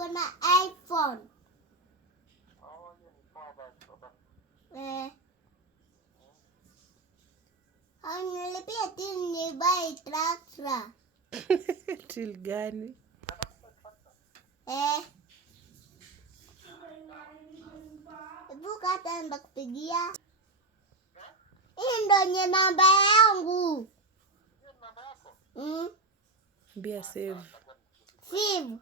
niko na iPhone. Oh, hiyo ni poa basi baba. Nilipia till ni buy tractor. Till gani? Hebu kata ndakupigia. Hii ndo nye namba yangu. Hiyo namba yako? Ambia save. Save.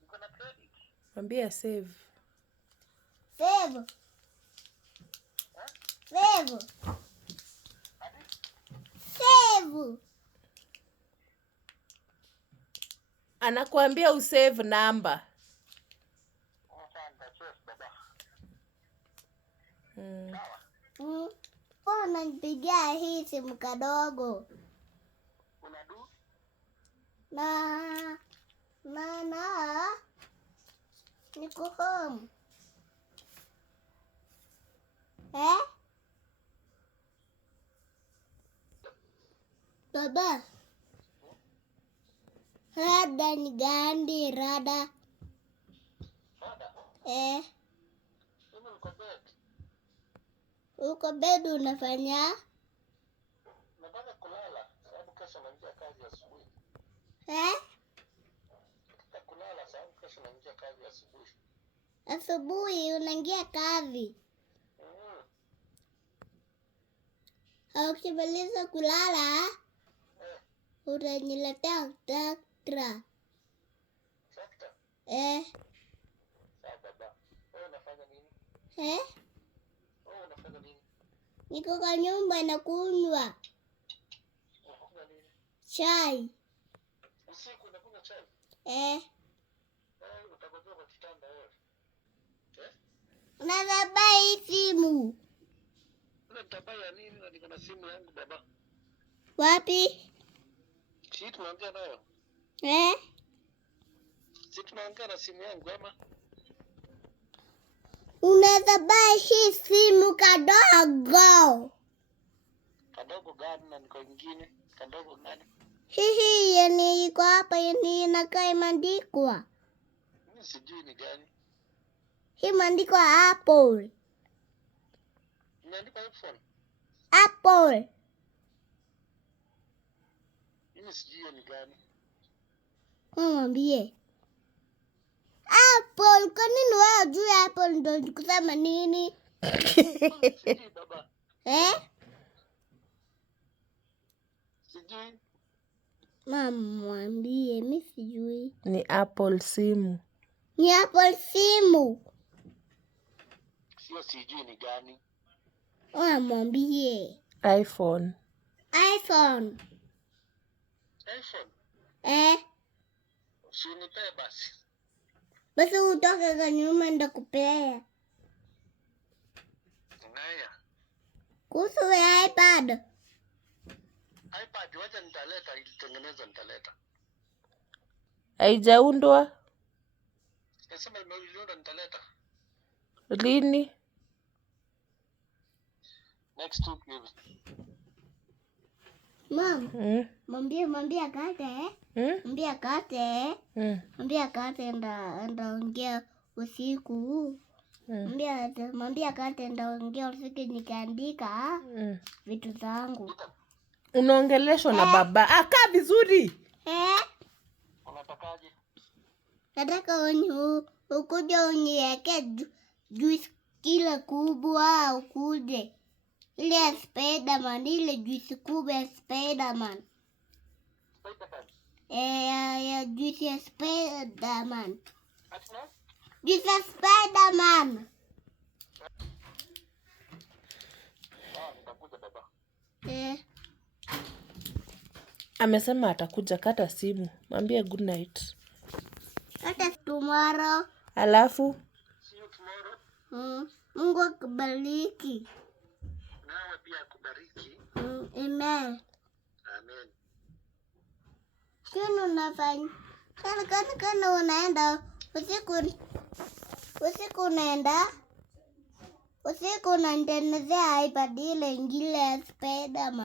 Niko na credit. Ambia save. Save. Save. Save. Anakuambia usave number. Mbona nipigia hii simu kadogo? Unadu? Niko home. Baba. Rada ni gani rada? Rada? Mimi niko bed. Uko bed unafanya? Nataka kulala sababu kesho naingia kazi asubuhi. Nataka kulala sababu kesho naingia kazi asubuhi. Asubuhi unaingia kazi? Ukimaliza kulala utaniletea tractor. Tractor? Sawa baba. Wewe unafanya nini? Wewe unafanya nini? Niko kwa nyumba na kunywa chai. Usiku unakunywa chai? Utakojoa kwa kitanda wewe. Unabeba hii simu. Nitabaya nini na niko na simu yangu baba? Wapi? Si tunaongea nayo? Si tunaongea na simu yangu ama? Unabeba hii simu kadogo. Kadogo gani na niko ingine? Kadogo gani? Hii yani iko hapa yani inakaa imeandikwa. Mimi sijui ni gani. Hii imeandikwa Apple. Imeandikwa iPhone? Apple. Mimi sijui ni gani. Mwambie. Apple, kwa nini wewe hujui Apple ndio nikusema nini? Sijui baba. Sijui. Mama mwambie mimi sijui. Ni Apple simu. Ni Apple simu. Sio sijui ni gani. Mwambie. iPhone. iPhone. iPhone? Usinipe basi. Basi utoke kwa nyuma ndakupea. Ngaya. Kuhusu iPad. iPad wacha nitaleta ilitengeneza nitaleta. Haijaundwa? Nasema imeundwa nitaleta. Lini? Next week hivi. Mom. Mwambie akate. Mwambie akate. Mwambie akate ndaongea usiku. Mwambie akate ndaongea usiku nikaandika vitu zangu. Unaongeleshwa na baba. Kaa vizuri. Unatakaje? Nataka ukuje uniweke juice kile kubwa ukuje. Ile ya Spiderman, ile juice kubwa ya Spiderman. Spiderman? Ya juice ya Spiderman. Atina? Juice ya Spiderman. Nitakuja baba. Amesema atakuja, kata simu. Mwambie good night. Kata tomorrow. Alafu? See you tomorrow. Mungu akubariki. Nawe pia akubariki. Amen. Amen. Kini unafanya? Kana unaenda usiku unaenda? Usiku unatengenezea iPad ile ingine ya Spiderman.